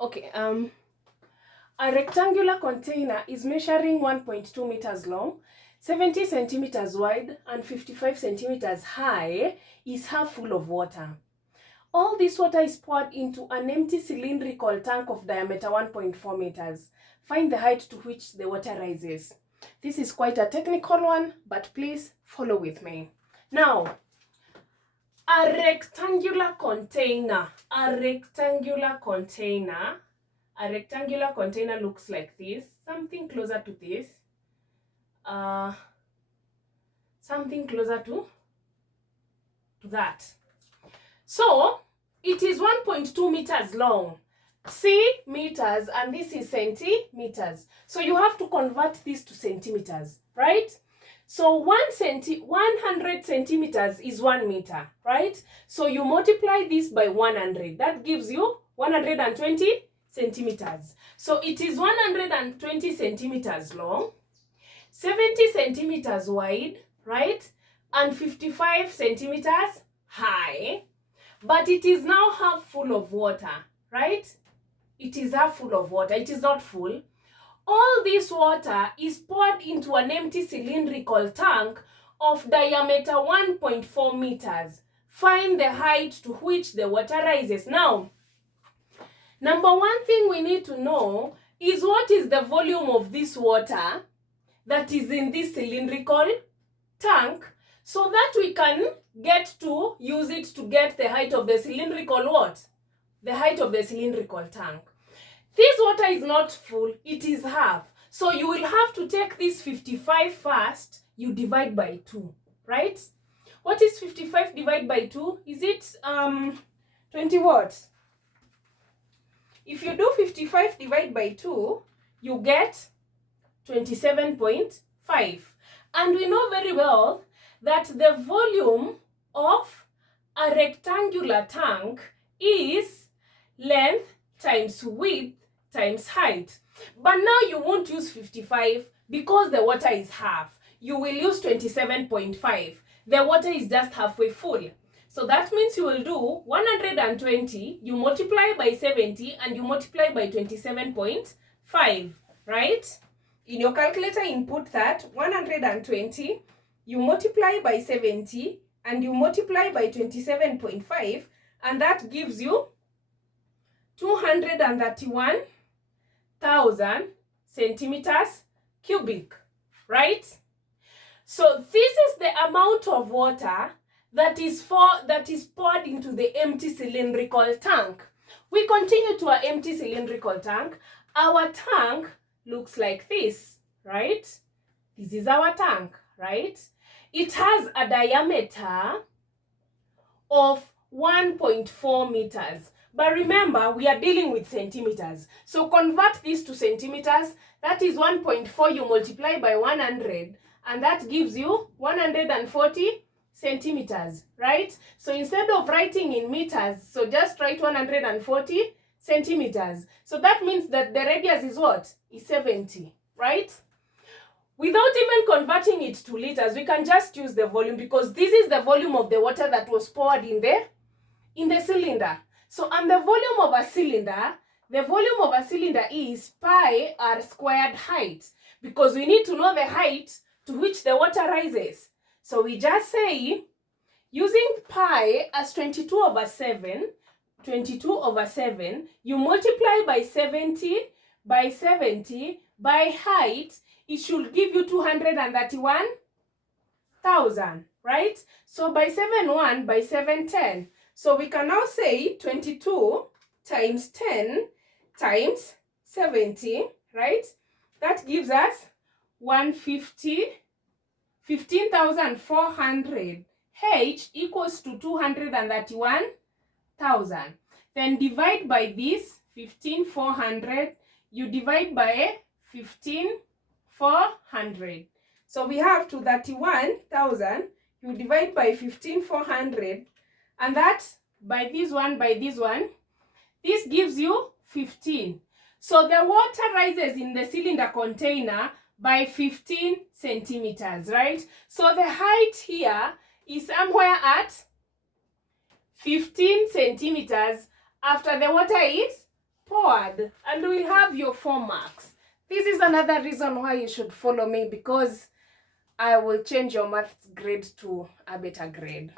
Okay, a rectangular container is measuring 1.2 meters long, 70 centimeters wide, and 55 centimeters high, is half full of water. All this water is poured into an empty cylindrical tank of diameter 1.4 meters. Find the height to which the water rises. This is quite a technical one, but please follow with me. Now, a rectangular container looks like this, something closer to this, something closer to that. So it is 1.2 meters long, C meters, and this is centimeters. So you have to convert this to centimeters, right? So 100 centimeters is 1 meter, right? So you multiply this by 100. That gives you 120 centimeters. So it is 120 centimeters long, 70 centimeters wide, right? And 55 centimeters high. But it is now half full of water, right? It is half full of water. It is not full. All this water is poured into an empty cylindrical tank of diameter 1.4 meters. Find the height to which the water rises. Now, number one thing we need to know is what is the volume of this water that is in this cylindrical tank, so that we can get to use it to get the height of the cylindrical what? The height of the cylindrical tank. This water is not full, it is half. So you will have to take this 55 first, you divide by 2, right? What is 55 divided by 2? Is it 20 what? If you do 55 divided by 2, you get 27.5. And we know very well that the volume of a rectangular tank is length times width times height. But now you won't use 55 because the water is half. You will use 27.5. The water is just halfway full. So that means you will do 120, you multiply by 70, and you multiply by 27.5, right? In your calculator, input that 120, you multiply by 70, and you multiply by 27.5, and that gives you 231,000 centimeters cubic, right? So this is the amount of water that is poured into the empty cylindrical tank. We continue to our empty cylindrical tank. Our tank looks like this, right? This is our tank, right? It has a diameter of 1.4 meters. But remember, we are dealing with centimeters. So convert this to centimeters. That is 1.4, you multiply by 100, and that gives you 140 centimeters, right? So instead of writing in meters, so just write 140 centimeters. So that means that the radius is what? Is 70, right? Without even converting it to liters, we can just use the volume, because this is the volume of the water that was poured in the cylinder. So, and the volume of a cylinder, is pi r squared height, because we need to know the height to which the water rises. So we just say, using pi as 22 over 7, you multiply by 70 by height, it should give you 231,000, right? So by 7 by 7 10. So we can now say 22 times 10 times 70, right? That gives us 15,400. H equals to 231,000. Then divide by this 15,400. You divide by 15,400. So we have 231,000. You divide by 15,400. And that by this one, this gives you 15. So the water rises in the cylinder container by 15 centimeters, right? So the height here is somewhere at 15 centimeters after the water is poured. forward and we have your 4 marks. This is another reason why you should follow me, because I will change your math grade to a better grade.